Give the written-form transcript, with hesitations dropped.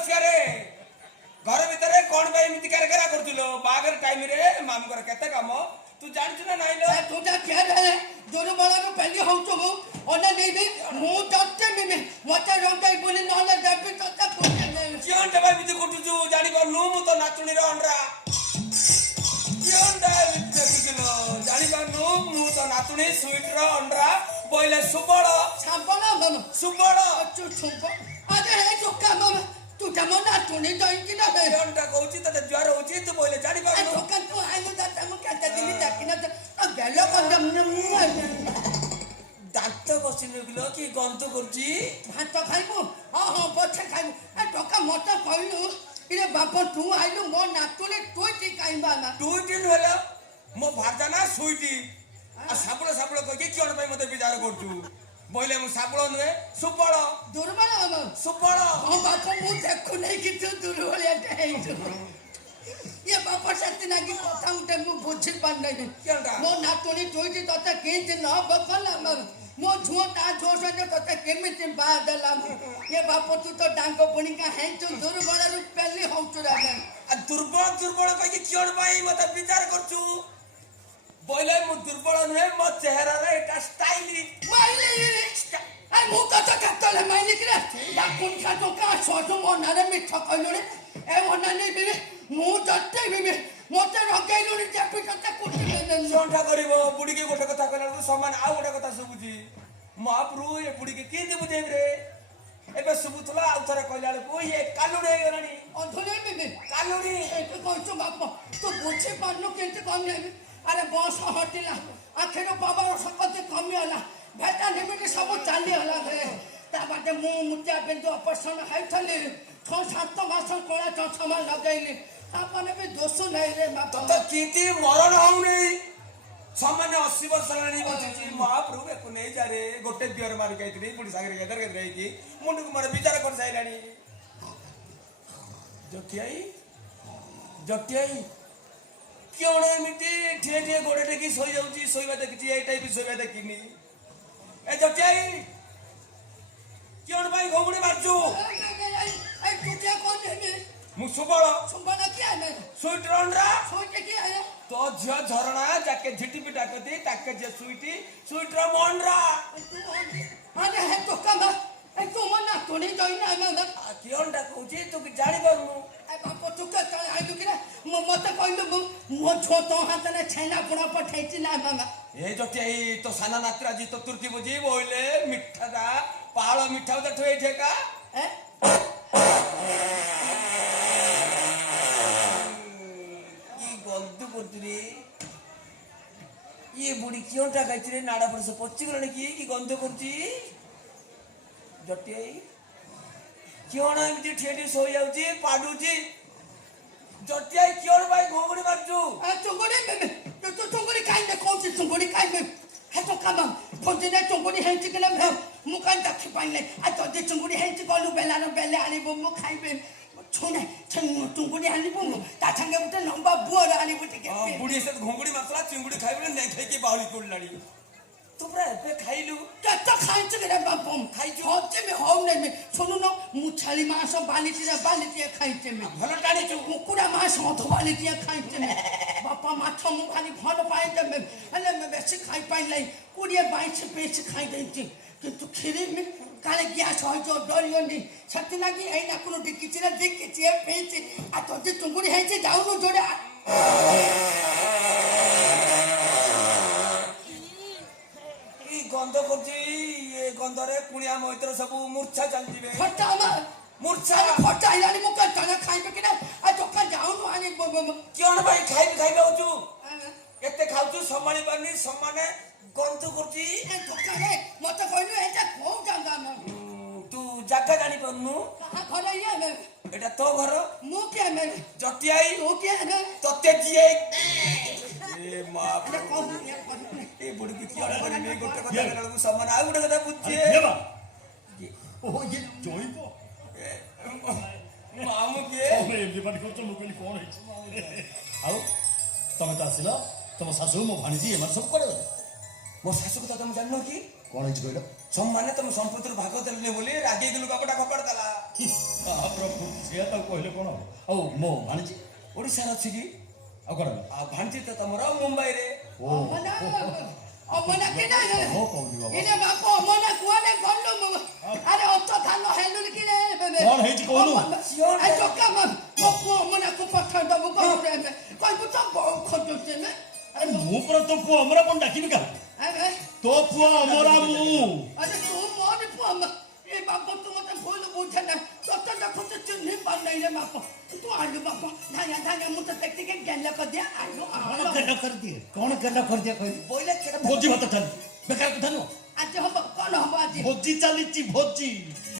मसियारे घर भितर कौन भाई एमती केरा करथुलो बागर टाइम रे मामकर केते काम तू जानछु ना नाइलो तू जा क्या रे जोर बड़ा रो पहली होचो मु ओना नहीं भी मु तत्ते मिमे मते रंगाई बोली नले देबी तत्ते कोते नहीं कियन दबा बिति कोटुजु जानि करनु मु तो नाचुनी रे अंडरा कियन दबा बिति कोटुजु जानि करनु मु तो नाचुनी स्वीट रो अंडरा बोइले सुबळ साबला मम सुबळ चु छुप अरे हे जो काम तू जमा नाचुनी तो इनकी ना है अंडा कहउची तते ज्वार होची तू बोइले जानि ए करनु तो कन तू आइनु दा तम केते दिनी देखिना तो गेलो कंदम दांत बसिनु गिलो कि गंत करची भात खाइबो हां हां पछे खाइबो ए टका मत कहलु इरे बाप तू आइलु मो नातुले तू टी काइबा ना तू दिन होला मो भाजा ना सुईटी आ साबुळ साबुळ कहि कियन भाई मते विचार करचू बोइले मु साबुळ नुए सुबळ दुर्बल हम सुबळ हां बाप मु देखु नै कि तू दुर्बल है ये बाप सत्य ना कि कथा उठे मु बुझि पार नै केनटा मो नातुनी तोइटी तते केंज न बकला मो झोटा जोश ने तते केमिति बादला ये बाप तू तो डांगो पुणी का है तू दुर्बल रु पहले होचुरा आ दुर्बल दुर्बल कहि कियन भाई मते विचार करचू बोइले मु दुर्बल नुए मो चेहरा रे एटा स्टाइलिश माइले आई मु कथा कतले माइले कि या कोन का तो का सोचो मो नारे मिठा कहलो रे ए मना नै बे मु जत्ते बे मोते रगैलो रे जापि कथा कोठी लेन सोंठा करिवो बुडी के गोटे कथा कहला समान आ गोटे कथा सुबुजी महाप्रभु ए बुडी के केंदे बुझे रे एबे सुबुतला आ थरे कहला को ये कालुडे गरानी अधले बे कालुडी ए तो कहचो बाप तो बुझे पारनो केते कम नै अरे बस हटिला आखिर बाबा सकते कमी होला भेटा नेबे सब चाली होला रे ता बाटे मु मुत्या बिंदु ऑपरेशन हाइथले 6-7 मास कोला चछमा लगाइले आपने भी दोष नै रे बाप तो कीती मरण होउ नै सामान्य 80 वर्ष लानी बची महाप्रभु को नै जा रे गोटे बियर मार गइतरी पुडी सागरे गेदर गेदर की मुंड को मारे विचार कर साइलानी जटियाई क्यों नै मिटी ठे ठे गोडे टेकी सोई जाउची सोईबा देखि एई टाइप सोईबा देखिनी ए जटियाई क्यों भाई घोगुडी मारजू ए कुटिया कोन ने मु सुबळ सुबळ किया ने स्वीट रंडरा सोचे किया है तो झियो झरणा जाके झिटी पिटा कती ताके जे स्वीट र मोंडरा अरे हे तो कम ए तू मना तो नहीं जाइना मैं क्यों डा कहूची तू कि जानि परनु ए बाप तू के आइलु कि मते कहलु मो छोटो हाथ ने छेना पुणा पठाइछि ना मामा ए जटियाई तो साना नात्रा जी तो तुर्की बुझी बोइले मिठा दा पहाड़ मिठा उदा ठोई ठेका ए ई गंदु करतुरी ये बुडी क्योंटा गाइछि रे नाडा पर से पच्ची गलने की गंदु करछि जटियाई क्यों ना एमती ठेठी सोई जाउची पाडुची जटियाई क्यों भाई घोगुडी मारजू ए चुंगुडी तो चुंगुडी काई ने कोन चुंगुडी काई में हे तो काम फोजिने चुंगुडी हेंची केला मैं मुकान तक पाइले आ तो दे चुंगुडी हेंची कोलु बेला न बेले आनी बो खाइबे छोने चुंगुडी आनी बो ता संगे उठे लंबा बुर आनी बुटे के बुडी से घोगुडी मारसला चिंगुडी खाइबे नै खाइ के बाउली कोडलाडी तू प्रा पे खाइलु कत्ता खाइछ के रे बापम खाइछ होते में होम नै में सुनु न मुछाली मास बालिटी खाइछ में भलो टाणी छु कुकुडा मास होतो बालिटी खाइछ में बापा माछ मु खाली भलो पाए में अले में बेसी खाइ पाइलै कुडिया बाइछ पेछ खाइ दैछि किंतु खिरी में काले ग्यास हो जो डरियो नि छति लागी एई ना कोनो दिकिछि रे दिकिछि पेछ आ तो जे तुंगुडी हेछि जाउनु जोडे गंध करछि ये गंधरे कुणिया मैत्र सब मूर्छा चल जिवे फटा मार मूर्छा फटा इलानी मुका तना खाइबे कि ना आ जोका जाउनु आनी क्यों भाई खाइबे होचू एते खाउचू संभाली पानी सम्माने गंध करछि ए जोका रे मते कहलु एटा को जांदा न तू जागा जानि परनु कहा घर ये में एटा तो घर मु के में जटियाई तो के है तते जिए ए मां ए ए बुडी की क्यों करी में गोटे कथा कहलु सम्मान आ गोटे कथा बुझिए ये बा ओ ये जोइबो मामू के ओ मैं ये बात को तो मुकली कौन है आओ तमे तासिला तम सासू मो भाणीजी एमर सब करे ମୋ ଶାଶୁ କଥା ତମେ ଜାଣିନ କି? କଣ ହେଇଛି କହିଲ? ସମ୍ମାନେ ତମ ସମ୍ପତ୍ତିରୁ ଭାଗ ଦେଲେ ବୋଲି ରାଗିକି ଲୁଗାପଟା କପାଡ଼ି ଦେଲା। ପ୍ରଭୁ ସିଏ ତ କହିଲେ କଣ ହବ? ଆଉ ମୋ ଭାଣିଜି ଓଡ଼ିଶାରେ ଅଛି କି? ଆଉ କଣ? ଆଉ ଭାଣିଜି ତ ତମର ମୁମ୍ବାଇରେ। ଅମନା ଅମନା କି ନା ହଁ କହୁନି ବାବା। ଇନେ ବାପ ଅମନା କୁଆଡେ ଗଲୁ ମୁଁ ଆରେ ଅତ ଧାନ ହେଲୁ କି ରେ କଣ ହେଇଛି କହୁନୁ? ଆ ଟୋକା ମୋ ପୁଅ ଅମନାକୁ ପଠାଇ ଦବୁ କହିବୁ ଏବେ କହିବୁ ତ ବହୁ ଖୋଜୁଛି ନା ଆରେ ମୁଁ ପୁରା ତୋ ପୁଅ ଅମରା କଣ ଡାକିବି କାହା? ଆରେ ତୋ ପୁଅ ଅମରା ମୁଁ। ଆରେ ତୁ ମୋର ପୁଅ ଏ ବାପ ତୁ ମତେ ଭୁଲ ବୁଝେ ନା ତତେ ଦେଖୁଛୁ ଚିହ୍ନି ପାରୁନାହିଁ ରେ ବାପ ତୁ ଆଲୁ ବାପ ଧାня ମୁଁ ତ ଦେଖିକି ଗେଲ କରିଦିଆ ଆଲୁ କଣ ଗେଲ କରିଦିଏ? କଣ ଗେଲ କରିଦିଏ କହିଲି? ବୋଇଲେ କେତେ ଭୋଜି ଭାତ ଚାଲିଛି ବେକାର କଥା ନୁହଁ। ଆଜି ହବ କଣ ହବ ଆଜି ଭୋଜି ଚାଲିଛି ଭୋଜି।